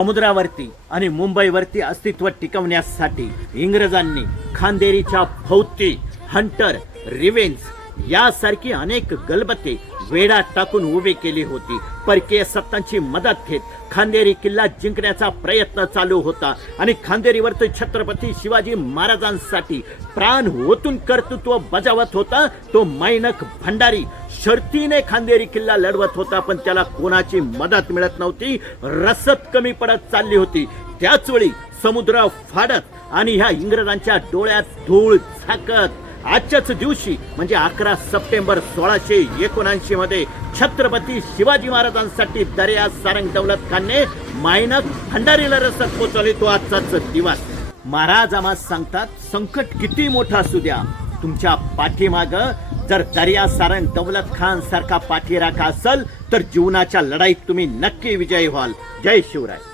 समुद्रावरती आणि मुंबईवरती अस्तित्व टिकवण्यासाठी इंग्रजांनी खांदेरीच्या भोवती हंटर, रिवेंज यासारखी अनेक गलबते वेढा टाकून उभी केली होती. परकीय सत्तांची मदत घेत खांदेरी किल्ला जिंकण्याचा प्रयत्न चालू होता आणि खांदेरीवरती छत्रपती शिवाजी महाराजांसाठी प्राण ओतून कर्तृत्व बजावत होता तो मैनक भंडारी. शर्तीने खांदेरी किल्ला लढवत होता, पण त्याला कोणाची मदत मिळत नव्हती. रसद कमी पडत चालली होती. त्याच वेळी समुद्र फाडत आणि ह्या इंग्रजांच्या डोळ्यात धूळ झाकत आजच्याच दिवशी म्हणजे 11 सप्टेंबर 1679 मध्ये छत्रपती शिवाजी महाराजांसाठी दर्या सारंग दौलत खानने मैनक भंडारीला रसद पोचवली. तो आजचाच दिवस. महाराज आम्हाला सांगतात, संकट किती मोठं असू द्या, तुमच्या पाठीमाग जर दर्या सारंग दौलत खान सारखा पाठीराखा असेल तर जीवनाच्या लढाईत तुम्ही नक्की विजयी व्हाल. जय शिवराय.